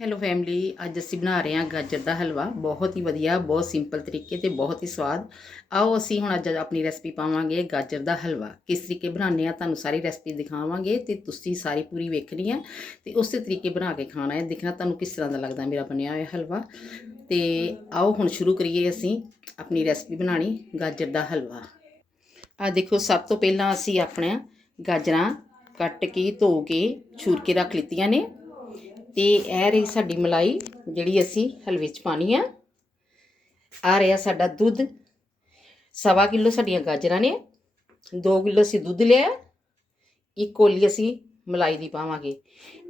Hello family ਅੱਜ ਅਸੀਂ ਬਣਾ ਰਹੇ ਹਾਂ ਗਾਜਰ ਦਾ ਹਲਵਾ। ਬਹੁਤ ਹੀ ਵਧੀਆ, ਬਹੁਤ ਸਿੰਪਲ ਤਰੀਕੇ ਤੇ ਬਹੁਤ ਹੀ ਸਵਾਦ। ਆਓ ਅਸੀਂ ਹੁਣ ਅੱਜ ਆਪਣੀ ਰੈਸਪੀ ਪਾਵਾਂਗੇ ਗਾਜਰ ਦਾ ਹਲਵਾ। ਕਿਸ ਤਰੀਕੇ ਬਣਾਉਂਦੇ ਆ ਤੁਹਾਨੂੰ ਸਾਰੀ ਰੈਸਪੀ ਦਿਖਾਵਾਂਗੇ ਤੇ ਤੁਸੀਂ ਸਾਰੀ ਪੂਰੀ ਵੇਖਣੀ ਹੈ ਤੇ ਉਸੇ ਤਰੀਕੇ ਬਣਾ ਕੇ ਖਾਣਾ ਹੈ। ਦੇਖਣਾ ਤੁਹਾਨੂੰ ਕਿਸ ਤਰ੍ਹਾਂ ਦਾ ਲੱਗਦਾ ਮੇਰਾ ਬਣਿਆ ਹੋਇਆ ਹਲਵਾ। ਤੇ ਆਓ ਹੁਣ ਸ਼ੁਰੂ ਕਰੀਏ ਅਸੀਂ ਆਪਣੀ ਰੈਸਪੀ ਬਣਾਣੀ ਗਾਜਰ ਦਾ ਹਲਵਾ। ਆ ਦੇਖੋ, ਸਭ ਤੋਂ ਪਹਿਲਾਂ ਅਸੀਂ ਆਪਣੀਆਂ ਗਾਜਰਾਂ ਕੱਟ ਕੇ, ਧੋ ਕੇ, ਛੂਰ ਕੇ ਰੱਖ ਲਿੱਤੀਆਂ ਨੇ। ਤੇ ਇਹ ਰਹੀ ਸਾਡੀ ਮਲਾਈ, ਜਿਹੜੀ ਅਸੀਂ ਹਲਵੇ 'ਚ ਪਾਣੀ ਆ। ਆ ਰਿਹਾ ਸਾਡਾ ਦੁੱਧ। ਸਵਾ ਕਿਲੋ ਸਾਡੀਆਂ ਗਾਜਰਾਂ ਨੇ। 2 ਕਿਲੋ ਅਸੀਂ ਦੁੱਧ ਲਿਆ। ਇੱਕ ਕੋਲੀ ਅਸੀਂ ਮਲਾਈ ਦੀ ਪਾਵਾਂਗੇ।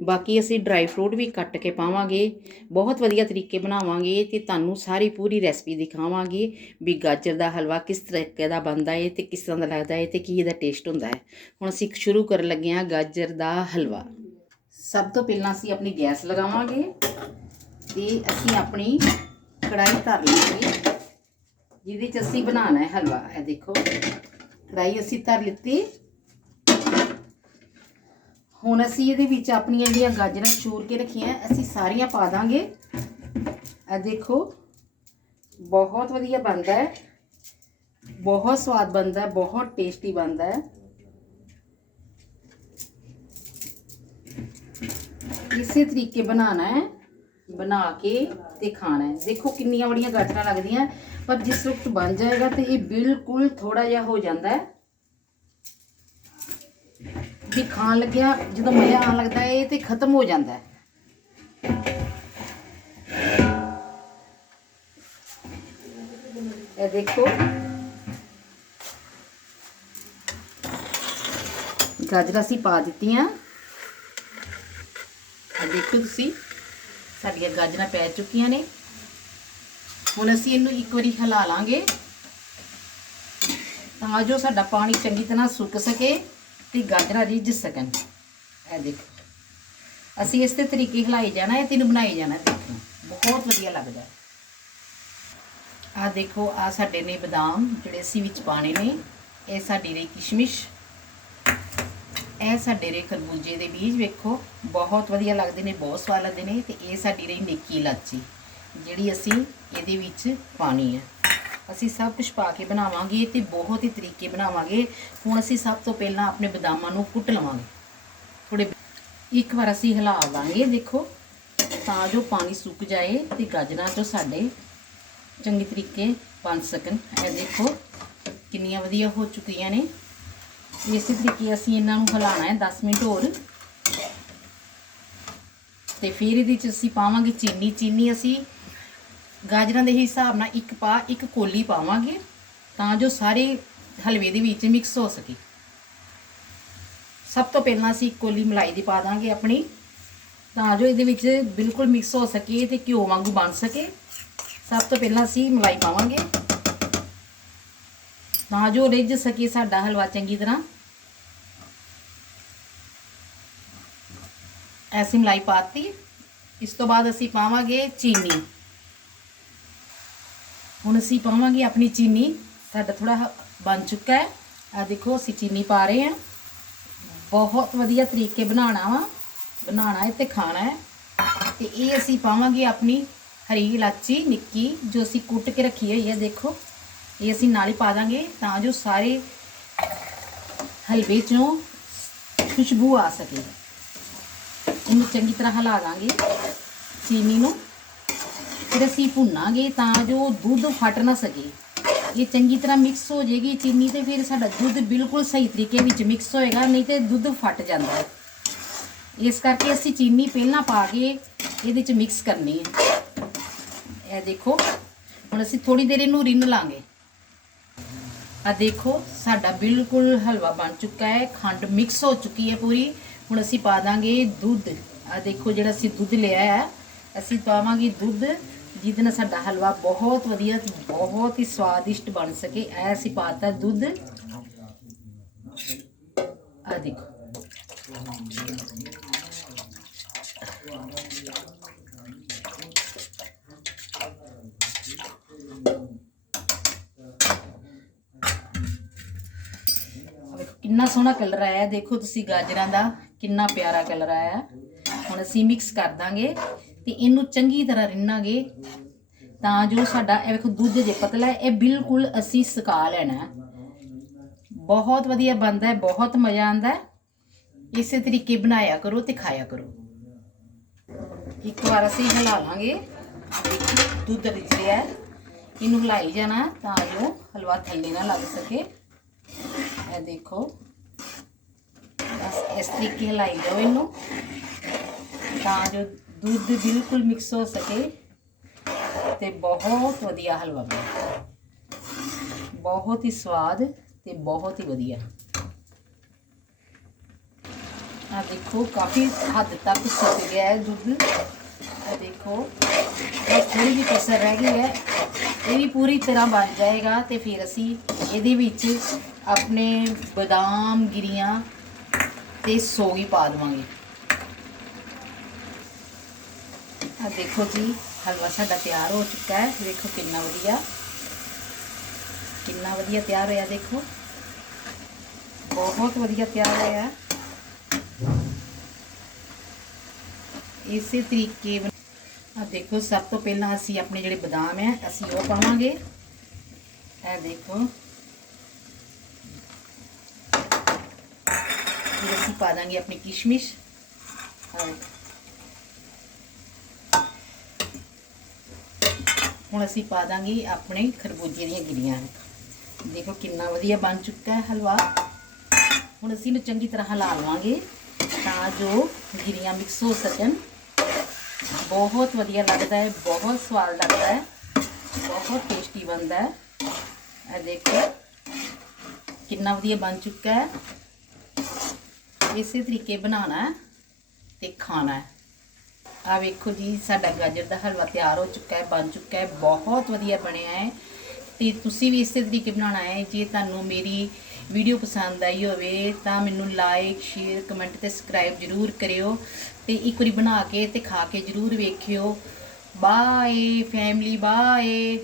ਬਾਕੀ ਅਸੀਂ ਡਰਾਈ ਫਰੂਟ ਵੀ ਕੱਟ ਕੇ ਪਾਵਾਂਗੇ। ਬਹੁਤ ਵਧੀਆ ਤਰੀਕੇ ਬਣਾਵਾਂਗੇ ਤੇ ਤੁਹਾਨੂੰ ਸਾਰੀ ਪੂਰੀ ਰੈਸਪੀ ਦਿਖਾਵਾਂਗੇ ਵੀ ਗਾਜਰ ਦਾ ਹਲਵਾ ਕਿਸ ਤਰੀਕੇ ਦਾ ਬਣਦਾ ਹੈ ਤੇ ਕਿਸ ਤਰ੍ਹਾਂ ਦਾ ਲੱਗਦਾ ਹੈ ਤੇ ਕੀ ਇਹਦਾ ਟੇਸਟ ਹੁੰਦਾ ਹੈ ਹੁਣ ਅਸੀਂ ਸ਼ੁਰੂ ਕਰਨ ਲੱਗੇ ਹਾਂ ਗਾਜਰ ਦਾ ਹਲਵਾ। ਸਭ ਤੋਂ ਪਹਿਲਾਂ ਅਸੀਂ ਆਪਣੀ ਗੈਸ ਲਗਾਵਾਂਗੇ ਤੇ ਅਸੀਂ ਆਪਣੀ ਕੜਾਈ ਧਰ ਲਵਾਂਗੇ ਜਿਹਦੇ 'ਚ ਅਸੀਂ ਬਣਾਉਣਾ ਹੈ ਹਲਵਾ। ਇਹ ਦੇਖੋ ਕੜਾਈ ਅਸੀਂ ਧਰ ਲਿੱਤੀ। ਹੁਣ ਅਸੀਂ ਇਹਦੇ ਵਿੱਚ ਆਪਣੀਆਂ ਜਿਹੜੀਆਂ ਗਾਜਰਾਂ ਚੂਰ ਕੇ ਰੱਖੀਆਂ, ਅਸੀਂ ਸਾਰੀਆਂ ਪਾ ਦਾਂਗੇ। ਇਹ ਦੇਖੋ, ਬਹੁਤ ਵਧੀਆ ਬਣਦਾ ਹੈ। ਬਹੁਤ ਸਵਾਦ ਬਣਦਾ ਹੈ, ਬਹੁਤ ਟੇਸਟੀ ਬਣਦਾ ਹੈ। ਇਸੇ ਤਰੀਕੇ ਬਣਾਉਣਾ ਹੈ ਬਣਾ ਕੇ ਤੇ ਖਾਣਾ ਹੈ ਦੇਖੋ ਕਿੰਨੀਆਂ ਬੜੀਆਂ ਗਾਜਰਾਂ ਲੱਗਦੀਆਂ ਪਰ ਜਿਸ ਵਕਤ ਬਣ ਜਾਏਗਾ ਤੇ ਇਹ ਬਿਲਕੁਲ ਥੋੜਾ ਜਿਹਾ ਹੋ ਜਾਂਦਾ ਹੈ ਵੀ ਖਾਣ ਲੱਗਿਆ ਜਦੋਂ ਮਜ਼ਾ ਆਉਣ ਲੱਗਦਾ ਹੈ ਇਹ ਤੇ ਖਤਮ ਹੋ ਜਾਂਦਾ ਹੈ ਇਹ ਦੇਖੋ ਗਾਜਰਾਂ ਅਸੀਂ ਪਾ ਦਿੱਤੀਆਂ ਆ ਦੇਖੋ ਤੁਸੀਂ ਸਾਡੀਆਂ ਗਾਜਰਾਂ ਪੈ ਚੁੱਕੀਆਂ ਨੇ। ਹੁਣ ਅਸੀਂ ਇਹਨੂੰ ਇੱਕ ਵਾਰੀ ਹਿਲਾ ਲਾਂਗੇ ਤਾਂ ਜੋ ਸਾਡਾ ਪਾਣੀ ਚੰਗੀ ਤਰ੍ਹਾਂ ਸੁੱਕ ਸਕੇ ਤੇ ਗਾਜਰਾਂ ਰਿੱਝ ਸਕਣ। ਇਹ ਦੇਖੋ ਅਸੀਂ ਇਸ ਇਸੇ ਤਰੀਕੇ ਹਿਲਾਈ ਜਾਣਾ ਹੈ ਤੈਨੂੰ ਬਣਾਈ ਜਾਣਾ ਹੈ, ਦੇਖੋ ਬਹੁਤ ਵਧੀਆ ਲੱਗਦਾ ਹੈ। ਆ ਦੇਖੋ ਆ ਸਾਡੇ ਨੇ ਬਦਾਮ ਜਿਹੜੇ ਅਸੀਂ ਵਿੱਚ ਪਾਣੇ ਨੇ ਇਹ ਸਾਡੀ ਰਹੀ ਕਿਸ਼ਮਿਸ਼। ਇਹ ਸਾਡੇ ਰੇ ਖਰਬੂਜੇ ਦੇ ਬੀਜ ਵੇਖੋ। ਬਹੁਤ ਵਧੀਆ ਲੱਗਦੇ ਨੇ, ਬਹੁਤ ਸਵਾਦ ਲੱਗਦੇ ਨੇ ਤੇ ਇਹ ਸਾਡੀ ਰਹੀ ਨਿੱਕੀ ਇਲਾਚੀ, ਜਿਹੜੀ ਅਸੀਂ ਇਹਦੇ ਵਿੱਚ ਪਾਣੀ ਹੈ ਅਸੀਂ ਸਭ ਕੁਝ ਪਾ ਕੇ ਬਣਾਵਾਂਗੇ ਤੇ ਬਹੁਤ ਹੀ ਤਰੀਕੇ ਬਣਾਵਾਂਗੇ। ਹੁਣ ਅਸੀਂ ਸਭ ਤੋਂ ਪਹਿਲਾਂ ਆਪਣੇ ਬਦਾਮਾਂ ਨੂੰ ਕੁੱਟ ਲਵਾਂਗੇ। ਥੋੜੇ ਇੱਕ ਵਾਰ ਅਸੀਂ ਹਿਲਾ ਲਾਂਗੇ, ਦੇਖੋ। ਤਾਂ ਜੋ ਪਾਣੀ ਸੁੱਕ ਜਾਏ ਤੇ ਗਾਜਰਾਂ ਚੋਂ ਸਾਡੇ ਚੰਗੇ ਤਰੀਕੇ ਬਣ ਸਕਣ। ਇਹ ਦੇਖੋ, ਕਿੰਨੀਆਂ ਵਧੀਆ ਹੋ ਚੁੱਕੀਆਂ ਨੇ। ਇਸੇ ਤਰੀਕੇ ਅਸੀਂ ਇਹਨਾਂ ਨੂੰ ਹਿਲਾਣਾ ਹੈ 10 ਮਿੰਟ ਹੋਰ। ਤੇ ਫਿਰ ਇਹਦੇ ਚ ਅਸੀਂ ਪਾਵਾਂਗੇ ਚੀਨੀ। ਚੀਨੀ ਅਸੀਂ ਗਾਜਰਾਂ ਦੇ ਹਿਸਾਬ ਨਾਲ ਇੱਕ ਪਾ, ਇੱਕ ਕੋਲੀ ਪਾਵਾਂਗੇ, ਤਾਂ ਜੋ ਸਾਰੇ ਹਲਵੇ ਦੇ ਵਿੱਚ ਮਿਕਸ ਹੋ ਸਕੇ। ਸਭ ਤੋਂ ਪਹਿਲਾਂ ਅਸੀਂ ਇੱਕ ਕੋਲੀ ਮਲਾਈ ਦੀ ਪਾ ਦਾਂਗੇ ਆਪਣੀ, ਤਾਂ ਜੋ ਇਹਦੇ ਵਿੱਚ ਬਿਲਕੁਲ ਮਿਕਸ ਹੋ ਸਕੇ ਤੇ ਘਿਓ ਵਾਂਗੂ ਬਣ ਸਕੇ। ਸਭ ਤੋਂ ਪਹਿਲਾਂ ਅਸੀਂ ਮਲਾਈ ਪਾਵਾਂਗੇ, ਤਾਂ ਜੋ ਰਿੱਝ ਸਕੇ ਸਾਡਾ ਹਲਵਾ ਚੰਗੀ ਤਰ੍ਹਾਂ। ਐਸੀ ਮਲਾਈ ਪਾਤੀ। ਇਸ ਤੋਂ ਬਾਅਦ ਅਸੀਂ ਪਾਵਾਂਗੇ ਚੀਨੀ। ਹੁਣ ਅਸੀਂ ਪਾਵਾਂਗੇ ਆਪਣੀ ਚੀਨੀ। ਸਾਡਾ ਥੋੜਾ ਬਣ ਚੁੱਕਾ ਹੈ। ਆ ਦੇਖੋ, ਅਸੀਂ ਚੀਨੀ ਪਾ ਰਹੇ ਹਾਂ। ਬਹੁਤ ਵਧੀਆ ਤਰੀਕੇ ਬਣਾਉਣਾ ਵਾ। ਬਣਾਉਣਾ ਹੈ ਤੇ ਖਾਣਾ ਹੈ। ਤੇ ਇਹ ਅਸੀਂ ਪਾਵਾਂਗੇ ਆਪਣੀ ਹਰੀ ਇਲਾਚੀ ਨਿੱਕੀ, ਜੋ ਅਸੀਂ ਕੁੱਟ ਕੇ ਰੱਖੀ ਹੋਈ ਹੈ, ਦੇਖੋ। ਇਹ ਅਸੀਂ ਨਾਲ ਹੀ ਪਾ ਦਾਂਗੇ ਤਾਂ ਜੋ ਸਾਰੇ ਹਲਵੇ ਚੋਂ ਖੁਸ਼ਬੂ ਆ ਸਕੇ। ਇਹਨੂੰ ਚੰਗੀ ਤਰ੍ਹਾਂ ਹਿਲਾ ਦਾਂਗੇ ਚੀਨੀ ਨੂੰ। ਫਿਰ ਅਸੀਂ ਭੁੰਨਾਂਗੇ ਤਾਂ ਜੋ ਦੁੱਧ ਫਟ ਨਾ ਸਕੇ। ਇਹ ਚੰਗੀ ਤਰ੍ਹਾਂ ਮਿਕਸ ਹੋ ਜਾਏਗੀ ਚੀਨੀ ਤੇ ਫਿਰ ਸਾਡਾ ਦੁੱਧ ਬਿਲਕੁਲ ਸਹੀ ਤਰੀਕੇ ਵਿੱਚ ਮਿਕਸ ਹੋਏਗਾ, ਨਹੀਂ ਤੇ ਦੁੱਧ ਫਟ ਜਾਂਦਾ ਹੈ। ਇਸ ਕਰਕੇ ਅਸੀਂ ਚੀਨੀ ਪਹਿਲਾਂ ਪਾ ਕੇ ਇਹਦੇ ਵਿੱਚ ਮਿਕਸ ਕਰਨੀ ਹੈ। ਇਹ ਦੇਖੋ, ਹੁਣ ਅਸੀਂ ਥੋੜੀ ਦੇਰ ਇਹਨੂੰ ਰਿੰਨ ਲਾਂਗੇ। ਆ ਦੇਖੋ, ਸਾਡਾ ਬਿਲਕੁਲ ਹਲਵਾ ਬਣ ਚੁੱਕਾ ਹੈ, ਖੰਡ ਮਿਕਸ ਹੋ ਚੁੱਕੀ ਹੈ ਪੂਰੀ। ਹੁਣ ਅਸੀਂ ਪਾ ਦਾਂਗੇ ਦੁੱਧ। ਆ ਦੇਖੋ ਜਿਹੜਾ ਅਸੀਂ ਦੁੱਧ ਲਿਆ ਹੈ ਅਸੀਂ ਪਾਵਾਂਗੇ ਦੁੱਧ, ਜਿਹਦੇ ਨਾਲ ਸਾਡਾ ਹਲਵਾ ਬਹੁਤ ਵਧੀਆ ਤੇ ਬਹੁਤ ਹੀ ਸਵਾਦਿਸ਼ਟ ਬਣ ਸਕੇ। ਐ ਅਸੀਂ ਪਾਤਾ ਦੁੱਧ। ਆ ਦੇਖੋ, ਕਿੰਨਾ ਸੋਹਣਾ ਕਲਰ ਆਇਆ। ਦੇਖੋ ਤੁਸੀਂ ਗਾਜਰਾਂ ਦਾ। ਕਿੰਨਾ ਪਿਆਰਾ ਕਲਰ ਆਇਆ ਹੁਣ ਅਸੀਂ ਮਿਕਸ ਕਰ ਦਾਂਗੇ ਤੇ ਇਹਨੂੰ ਚੰਗੀ ਤਰ੍ਹਾਂ ਰਿੰਨਾਂਗੇ। ਤਾਂ ਜੋ ਸਾਡਾ, ਇਹ ਵੇਖੋ, ਦੁੱਧ ਜੇ ਪਤਲਾ ਹੈ, ਇਹ ਬਿਲਕੁਲ ਅਸੀਂ ਸੁਕਾ ਲੈਣਾ ਬਹੁਤ ਵਧੀਆ ਬਣਦਾ ਹੈ, ਬਹੁਤ ਮਜ਼ਾ ਆਉਂਦਾ ਹੈ। ਇਸੇ ਤਰੀਕੇ ਬਣਾਇਆ ਕਰੋ ਤੇ ਖਾਇਆ ਕਰੋ। ਇੱਕ ਵਾਰ ਅਸੀਂ ਹਿਲਾ ਲਾਂਗੇ। ਦੁੱਧ ਰਿੱਝ ਰਿਹਾ ਹੈ। ਇਹਨੂੰ ਹਿਲਾਈ ਜਾਣਾ ਤਾਂ ਜੋ ਹਲਵਾ ਥੱਲੇ ਨਾ ਲੱਗ ਸਕੇ। ਇਹ ਦੇਖੋ। ਬਸ ਇਸ ਤਰੀਕੇ ਹਿਲਾਈ ਦਿਓ ਇਹਨੂੰ, ਤਾਂ ਜੋ ਦੁੱਧ ਬਿਲਕੁਲ ਮਿਕਸ ਹੋ ਸਕੇ ਤੇ ਬਹੁਤ ਵਧੀਆ ਹਲਵਾ ਬਣੇ। ਬਹੁਤ ਹੀ ਸਵਾਦ ਤੇ ਬਹੁਤ ਹੀ ਵਧੀਆ। ਆ ਦੇਖੋ, ਕਾਫੀ ਹੱਦ ਤੱਕ ਸੁੱਕ ਗਿਆ ਹੈ ਦੁੱਧ। ਆ ਦੇਖੋ, ਬਸ ਥੋੜੀ ਜਿਹੀ ਕਸਰ ਰਹਿ ਗਈ ਹੈ। ਇਹ ਵੀ ਪੂਰੀ ਤਰ੍ਹਾਂ ਬਣ ਜਾਏਗਾ ਤੇ ਫਿਰ ਅਸੀਂ ਇਹਦੇ ਵਿੱਚ ਆਪਣੇ ਬਦਾਮ, ਗਿਰੀਆਂ ਤੇ ਸੋਗੀ ਪਾ ਦੇਵਾਂਗੇ। ਆ ਦੇਖੋ ਜੀ, ਹਲਵਾ ਸਾਡਾ ਤਿਆਰ ਹੋ ਚੁੱਕਾ ਹੈ। ਦੇਖੋ ਕਿੰਨਾ ਵਧੀਆ ਕਿੰਨਾ ਵਧੀਆ ਤਿਆਰ ਹੋਇਆ ਦੇਖੋ। ਬਹੁਤ ਵਧੀਆ ਤਿਆਰ ਹੋਇਆ। ਇਸੇ ਤਰੀਕੇ ਆ ਦੇਖੋ, ਸਭ ਤੋਂ ਪਹਿਲਾਂ ਅਸੀਂ ਆਪਣੇ ਜਿਹੜੇ ਬਦਾਮ ਹੈ, ਅਸੀਂ ਉਹ ਪਾਵਾਂਗੇ। ਇਹ ਦੇਖੋ। ਫਿਰ ਅਸੀਂ ਪਾ ਦਾਂਗੇ ਆਪਣੀ ਕਿਸ਼ਮਿਸ਼ ਆਹ ਹੁਣ ਅਸੀਂ ਪਾ ਦਾਂਗੇ ਆਪਣੇ ਖਰਬੂਜੇ ਦੀਆਂ ਗਿਰੀਆਂ ਦੇਖੋ ਕਿੰਨਾ ਵਧੀਆ ਬਣ ਚੁੱਕਾ ਹੈ ਹਲਵਾ ਹੁਣ ਅਸੀਂ ਇਹਨੂੰ ਚੰਗੀ ਤਰ੍ਹਾਂ ਹਿਲਾ ਲਵਾਂਗੇ ਤਾਂ ਜੋ ਗਿਰੀਆਂ ਮਿਕਸ ਹੋ ਸਕਣ ਬਹੁਤ ਵਧੀਆ ਲੱਗਦਾ ਹੈ ਬਹੁਤ ਸਵਾਦ ਲੱਗਦਾ ਹੈ ਬਹੁਤ ਟੇਸਟੀ ਬਣਦਾ ਹੈ ਇਹ ਦੇਖੋ ਕਿੰਨਾ ਵਧੀਆ ਬਣ ਚੁੱਕਾ ਹੈ ਇਸੇ ਤਰੀਕੇ ਬਣਾਉਣਾ ਹੈ ਤੇ ਖਾਣਾ ਹੈ। ਆ ਵੇਖੋ ਜੀ, ਸਾਡਾ ਗਾਜਰ ਦਾ ਹਲਵਾ ਤਿਆਰ ਹੋ ਚੁੱਕਾ ਹੈ, ਬਣ ਚੁੱਕਾ ਹੈ, ਬਹੁਤ ਵਧੀਆ ਬਣਿਆ ਹੈ। ਤੇ ਤੁਸੀਂ ਵੀ ਇਸੇ ਤਰੀਕੇ ਬਣਾਉਣਾ ਹੈ, ਜੇ ਤੁਹਾਨੂੰ ਮੇਰੀ ਵੀਡੀਓ ਪਸੰਦ ਆਈ ਹੋਵੇ ਤਾਂ ਮੈਨੂੰ ਲਾਈਕ ਸ਼ੇਅਰ ਕਮੈਂਟ ਤੇ ਸਬਸਕ੍ਰਾਈਬ ਜਰੂਰ ਕਰਿਓ ਤੇ ਇੱਕ ਵਾਰੀ ਬਣਾ ਕੇ ਤੇ ਖਾ ਕੇ ਜਰੂਰ ਵੇਖਿਓ। Bye family bye